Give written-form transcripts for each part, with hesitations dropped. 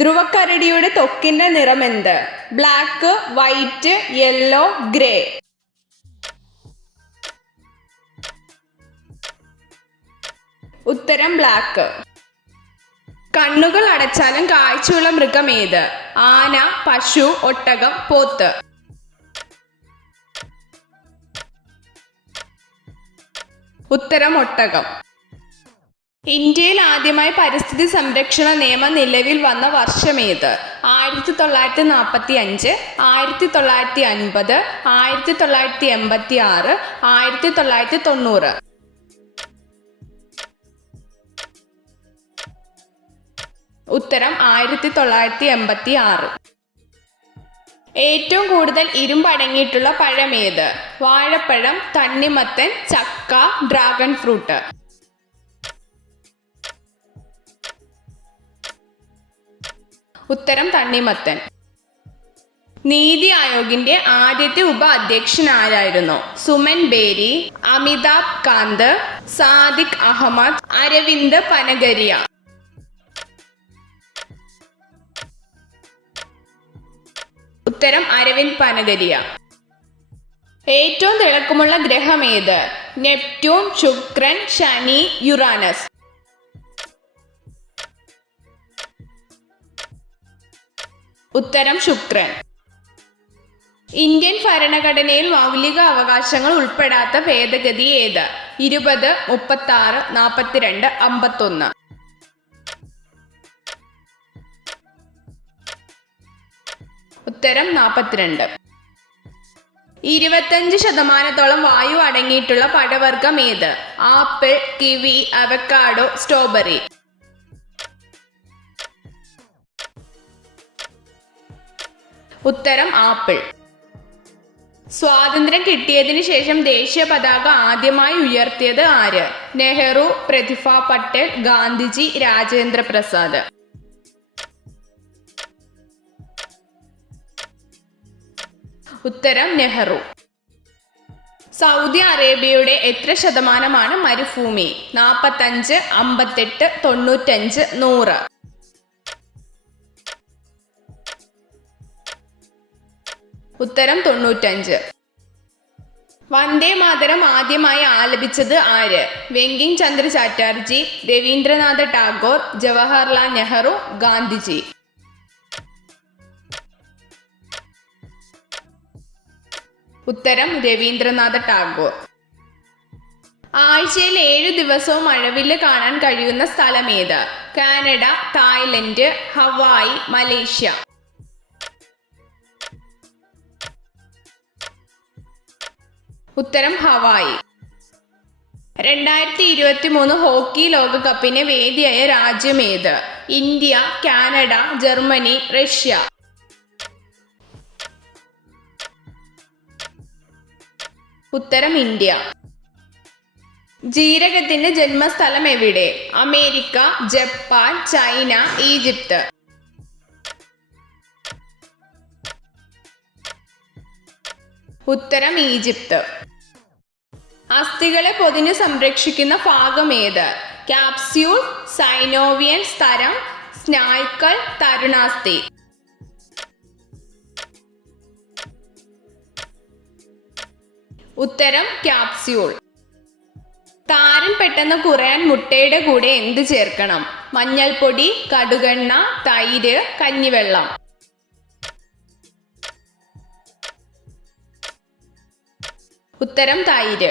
ധ്രുവക്കരടിയുടെ ത്വക്കിന്റെ നിറമെന്ത്? Black, white, yellow, grey. ഉത്തരം ബ്ലാക്ക്. കണ്ണുകൾ അടച്ചാലും കാഴ്ചയുള്ള മൃഗം ഏത്? ആന, പശു, ഒട്ടകം, പോത്ത്. ഉത്തരം ഒട്ടകം. ഇന്ത്യയിൽ ആദ്യമായി പരിസ്ഥിതി സംരക്ഷണ നിയമം നിലവിൽ വന്ന വർഷമേത്? 1945, 1950, 1986, 1990. ഉത്തരം 1986. ഏറ്റവും കൂടുതൽ ഇരുമ്പ് അടങ്ങിയിട്ടുള്ള പഴമേത്? വാഴപ്പഴം, തണ്ണിമത്തൻ, ചക്ക, ഡ്രാഗൺ ഫ്രൂട്ട്. ഉത്തരം തണ്ണിമത്തൻ. നീതി ആയോഗിന്റെ ആദ്യത്തെ ഉപ അധ്യക്ഷൻ ആരായിരുന്നു? സുമൻ ബേരി, അമിതാഭ് കാന്ത്, സാദിഖ് അഹമ്മദ്, അരവിന്ദ് പനഗരിയ. ഉത്തരം അരവിന്ദ് പനഗരിയ. ഏറ്റവും തിളക്കമുള്ള ഗ്രഹം ഏത്? നെപ്റ്റ്യൂൺ, ശുക്രൻ, ശനി, യുറാനസ്. ഉത്തരം ശുക്രൻ. ഇന്ത്യൻ ഭരണഘടനയിൽ മൗലിക അവകാശങ്ങൾ ഉൾപ്പെടാത്ത ഭേദഗതി ഏത്? 20, 36, 42, 51. ഉത്തരം 42. 25% വായു അടങ്ങിയിട്ടുള്ള പഴവർഗ്ഗം ഏത്? Apple, kiwi, avocado, strawberry. ഉത്തരം ആപ്പിൾ. സ്വാതന്ത്ര്യം കിട്ടിയതിന് ശേഷം ദേശീയ പതാക ആദ്യമായി ഉയർത്തിയത് ആര്? നെഹ്റു, പ്രതിഭ പട്ടേൽ, ഗാന്ധിജി, രാജേന്ദ്ര പ്രസാദ്. ഉത്തരം നെഹ്റു. സൗദി അറേബ്യയുടെ എത്ര ശതമാനമാണ് മരുഭൂമി? 45, 58, 95, 100. ഉത്തരം 95. വന്ദേ മാതരം ആദ്യമായി ആലപിച്ചത് ആര്? ബങ്കിം ചന്ദ്ര ചാറ്റർജി, രവീന്ദ്രനാഥ ടാഗോർ, ജവഹർലാൽ നെഹ്റു, ഗാന്ധിജി. ഉത്തരം രവീന്ദ്രനാഥ ടാഗോർ. ആഴ്ചയിൽ 7 ദിവസവും മഴവില്ല് കാണാൻ കഴിയുന്ന സ്ഥലം ഏത്? Canada, Thailand, Hawaii, Malaysia. ഉത്തരം ഹവായി. 2023 ഹോക്കി ലോകകപ്പിന് വേദിയായ രാജ്യം ഏത്? India, Canada, Germany, Russia. ഉത്തരം ഇന്ത്യ. ജീരകത്തിന്റെ ജന്മസ്ഥലം എവിടെ? America, Japan, China, Egypt. ഉത്തരം ഈജിപ്ത്. അസ്ഥികളെ പൊതിഞ്ഞ് സംരക്ഷിക്കുന്ന ഭാഗം ഏത്? ക്യാപ്സ്യൂൾ, സൈനോവിയൻ സ്തരം, സ്നായുക്കൾ, തരുണാസ്ഥി. ഉത്തരം ക്യാപ്സ്യൂൾ. താരൻ പെട്ടെന്ന് കുറയാൻ മുട്ടയുടെ കൂടെ എന്ത് ചേർക്കണം? മഞ്ഞൾപ്പൊടി, കടുകെണ്ണ, തൈര്, കഞ്ഞിവെള്ളം. ഉത്തരം തൈര്.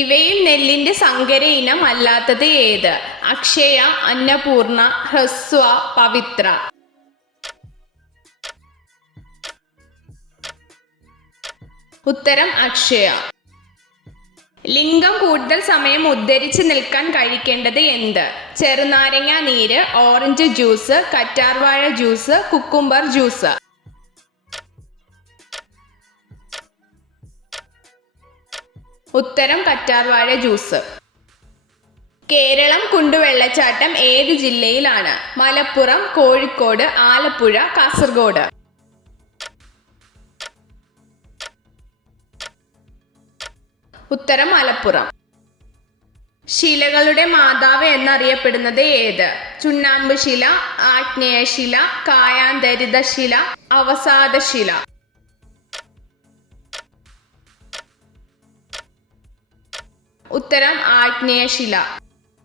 ഇവയിൽ നെല്ലിന്റെ സങ്കര ഇനം അല്ലാത്തത് ഏത്? അക്ഷയ, അന്നപൂർണ, ഹ്രസ്വ, പവിത്ര. ഉത്തരം അക്ഷയ. ലിംഗം കൂടുതൽ സമയം ഉദ്ധരിച്ച് നിൽക്കാൻ കഴിക്കേണ്ടത് എന്ത്? ചെറുനാരങ്ങ നീര്, ഓറഞ്ച് ജ്യൂസ്, കറ്റാർവാഴ ജ്യൂസ്, കുക്കുംബർ ജ്യൂസ്. ഉത്തരം കറ്റാർവാഴ ജ്യൂസ്. കേരളം കുണ്ടുവെള്ളച്ചാട്ടം ഏത് ജില്ലയിലാണ്? മലപ്പുറം, കോഴിക്കോട്, ആലപ്പുഴ, കാസർഗോഡ്. ഉത്തരം മലപ്പുറം. ശിലകളുടെ മാതാവ് എന്നറിയപ്പെടുന്നത് ഏത്? ചുണ്ണാമ്പ് ശില, ആഗ്നേയശില, കായാന്തരിത ശില, അവസാദശില. ഉത്തരം ആഗ്നേയശില.